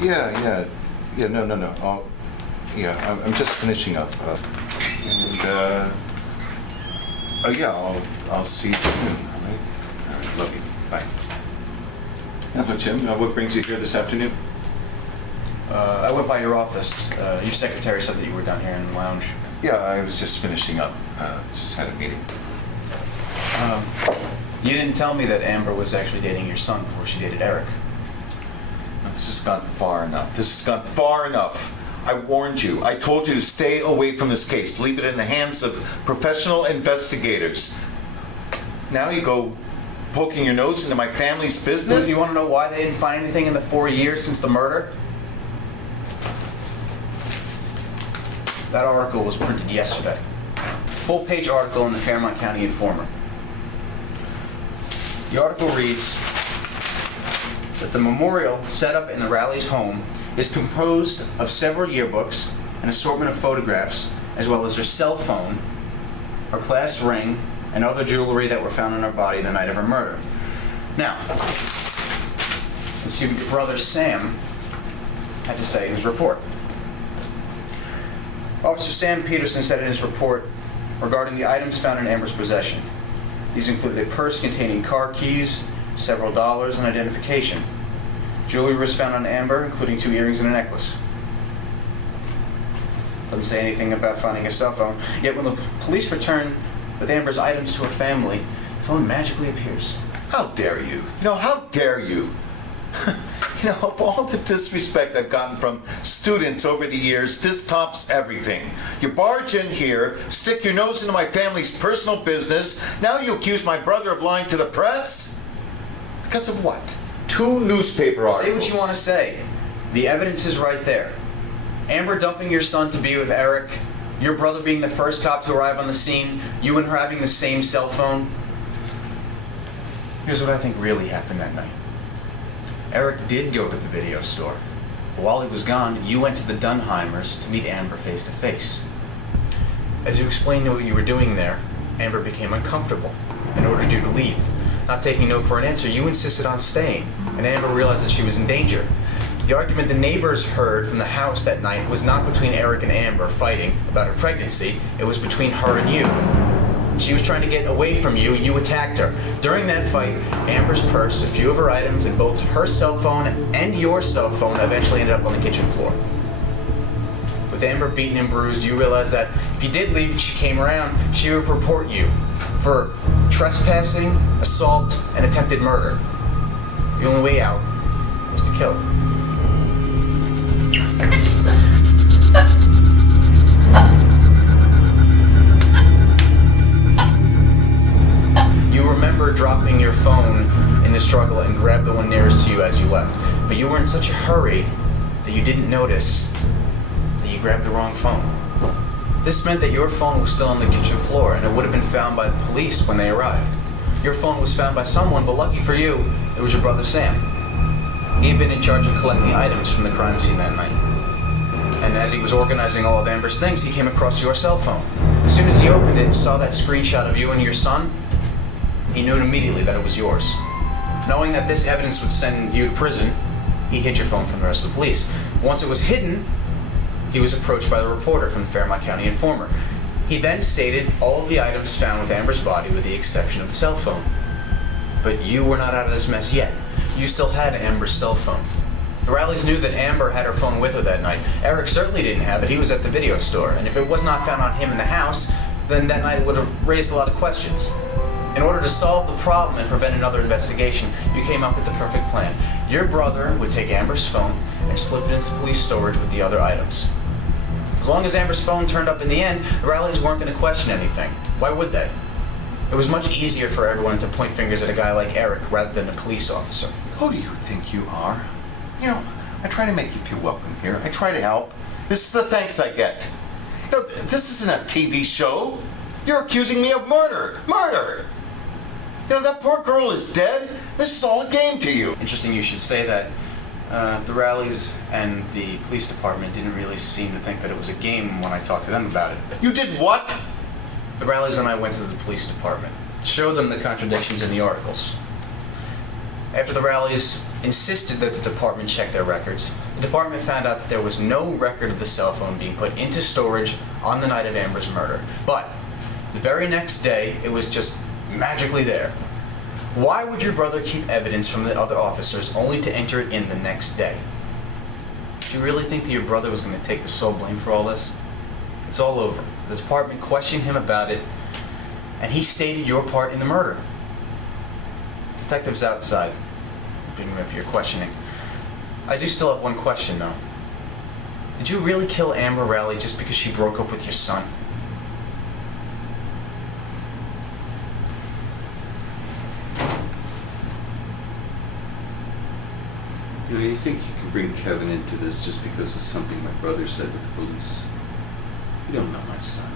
No. I'm just finishing up. I'll see you soon. All right, love you. Bye. Hello, Jim. What brings you here this afternoon? I went by your office. Your secretary said that you were down here in the lounge. Yeah, I was just finishing up. Just had a meeting. You didn't tell me that Amber was actually dating your son before she dated Eric. This has gone far enough. I warned you. I told you to stay away from this case. Leave it in the hands of professional investigators. Now you go poking your nose into my family's business? Do you want to know why they didn't find anything in the 4 years since the murder? That article was printed yesterday. It's a full-page article in the Fairmont County Informer. The article reads that the memorial set up in the Rally's home is composed of several yearbooks, an assortment of photographs, as well as her cell phone, her class ring, and other jewelry that were found on her body the night of her murder. Now, let's see what your brother Sam had to say in his report. Officer Sam Peterson said in his report regarding the items found in Amber's possession. These included a purse containing car keys, several dollars, and identification. Jewelry was found on Amber, including 2 earrings and a necklace. Doesn't say anything about finding a cell phone, yet when the police return with Amber's items to her family, the phone magically appears. How dare you? How dare you? Of all the disrespect I've gotten from students over the years, this tops everything. You barge in here, stick your nose into my family's personal business, now you accuse my brother of lying to the press? Because of what? 2 newspaper articles. Say what you want to say. The evidence is right there. Amber dumping your son to be with Eric, your brother being the first cop to arrive on the scene, you and her having the same cell phone. Here's what I think really happened that night. Eric did go to the video store. But while he was gone, you went to the Dunheimers to meet Amber face to face. As you explained what you were doing there, Amber became uncomfortable and ordered you to leave. Not taking no for an answer, you insisted on staying, and Amber realized that she was in danger. The argument the neighbors heard from the house that night was not between Eric and Amber fighting about her pregnancy, it was between her and you. She was trying to get away from you, you attacked her. During that fight, Amber's purse, a few of her items, and both her cell phone and your cell phone eventually ended up on the kitchen floor. With Amber beaten and bruised, you realized that if you did leave and she came around, she would report you for trespassing, assault, and attempted murder. The only way out was to kill her. You remember dropping your phone in the struggle and grabbed the one nearest to you as you left. But you were in such a hurry that you didn't notice that you grabbed the wrong phone. This meant that your phone was still on the kitchen floor and it would have been found by the police when they arrived. Your phone was found by someone, but lucky for you, it was your brother Sam. He had been in charge of collecting items from the crime scene that night. And as he was organizing all of Amber's things, he came across your cell phone. As soon as he opened it and saw that screenshot of you and your son, he knew immediately that it was yours. Knowing that this evidence would send you to prison, he hid your phone from the rest of the police. Once it was hidden, he was approached by the reporter from the Fairmont County Informer. He then stated all of the items found with Amber's body with the exception of the cell phone. But you were not out of this mess yet. You still had Amber's cell phone. The Rallies knew that Amber had her phone with her that night. Eric certainly didn't have it. He was at the video store. And if it was not found on him in the house, then that night it would have raised a lot of questions. In order to solve the problem and prevent another investigation, you came up with the perfect plan. Your brother would take Amber's phone and slip it into police storage with the other items. As long as Amber's phone turned up in the end, the Rallies weren't going to question anything. Why would they? It was much easier for everyone to point fingers at a guy like Eric rather than a police officer. Who do you think you are? I try to make you feel welcome here. I try to help. This is the thanks I get. This isn't a TV show. You're accusing me of murder. Murder! That poor girl is dead. This is all a game to you. Interesting you should say that. The Rallies and the police department didn't really seem to think that it was a game when I talked to them about it. You did what? The Rallies and I went to the police department, showed them the contradictions in the articles. After the Rallies insisted that the department check their records. The department found out that there was no record of the cell phone being put into storage on the night of Amber's murder. But the very next day, it was just magically there. Why would your brother keep evidence from the other officers only to enter it in the next day? Do you really think that your brother was going to take the sole blame for all this? It's all over. The department questioned him about it, and he stated your part in the murder. Detective's outside, being if you're questioning. I do still have one question, though. Did you really kill Amber Rowley just because she broke up with your son? You know, you think you can bring Kevin into this just because of something my brother said to the police? You don't know my son.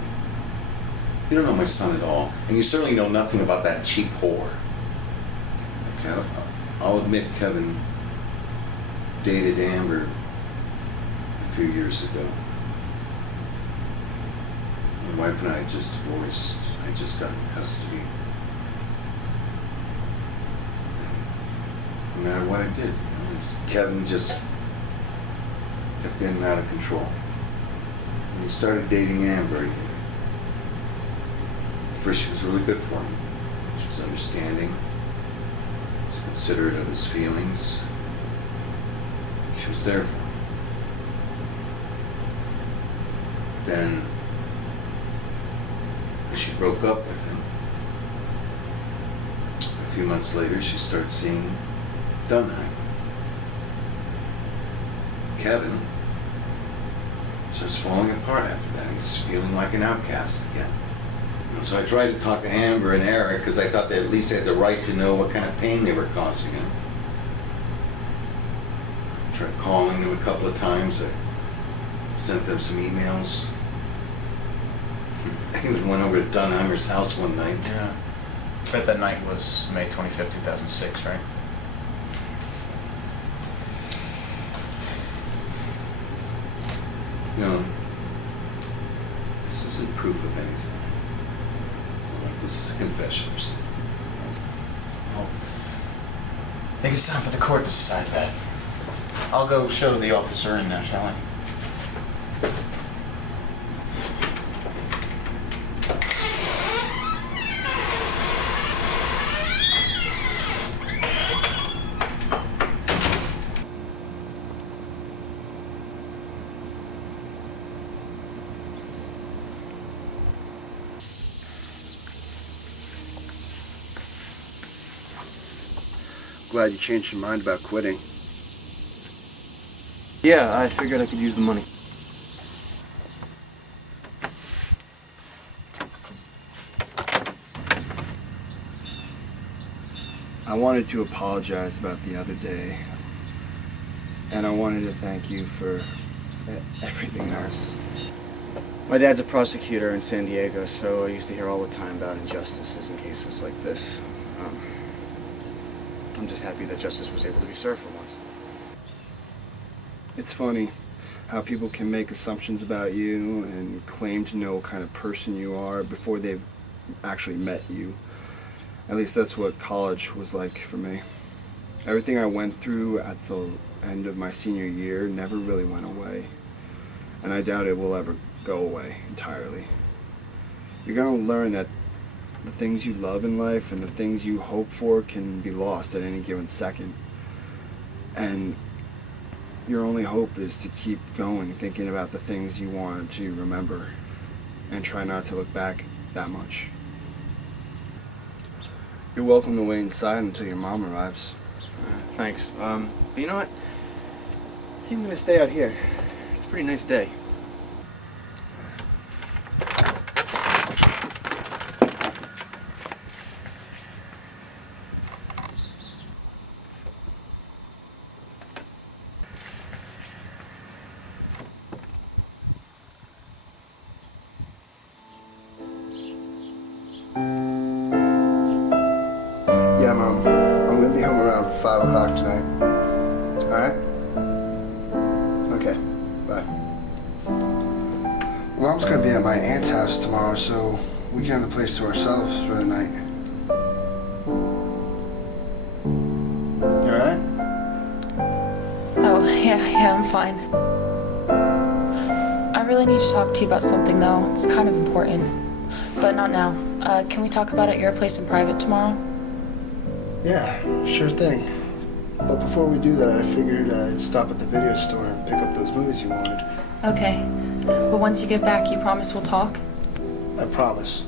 You don't know my son at all. And you certainly know nothing about that cheap whore. Okay, I'll admit Kevin dated Amber a few years ago. My wife and I just divorced. I just got in custody. No matter what I did, Kevin just kept getting out of control. When he started dating Amber, at first she was really good for him. She was understanding. She was considerate of his feelings. She was there for him. Then, when she broke up with him, a few months later she started seeing Dunham. Kevin starts falling apart after that. He's feeling like an outcast again. So I tried to talk to Amber and Eric because I thought they at least had the right to know what kind of pain they were causing him. I tried calling them a couple of times. I sent them some emails. I even went over to Dunheimer's house one night. Yeah. I bet that night was May 25th, 2006, right? No, this isn't proof of anything. This is a confession or something. Well, I think it's time for the court to decide that. I'll go show the officer in now, shall I? Glad you changed your mind about quitting. Yeah, I figured I could use the money. I wanted to apologize about the other day. And I wanted to thank you for everything else. My dad's a prosecutor in San Diego, so I used to hear all the time about injustices in cases like this. I'm just happy that justice was able to be served for once. It's funny how people can make assumptions about you and claim to know what kind of person you are before they've actually met you. At least that's what college was like for me. Everything I went through at the end of my senior year never really went away. And I doubt it will ever go away entirely. You're gonna learn that the things you love in life and the things you hope for can be lost at any given second. And your only hope is to keep going, thinking about the things you want to remember, and try not to look back that much. You're welcome to wait inside until your mom arrives. Thanks. But you know what? I think I'm gonna stay out here. It's a pretty nice day. Yeah, Mom. I'm gonna be home around 5 o'clock tonight. Alright? Okay. Bye. Mom's gonna be at my aunt's house tomorrow, so we can have the place to ourselves for the night. You alright? Yeah, I'm fine. I really need to talk to you about something, though. It's kind of important. But not now. Can we talk about it at your place in private tomorrow? Yeah, sure thing. But before we do that, I figured I'd stop at the video store and pick up those movies you wanted. Okay. But once you get back, you promise we'll talk? I promise.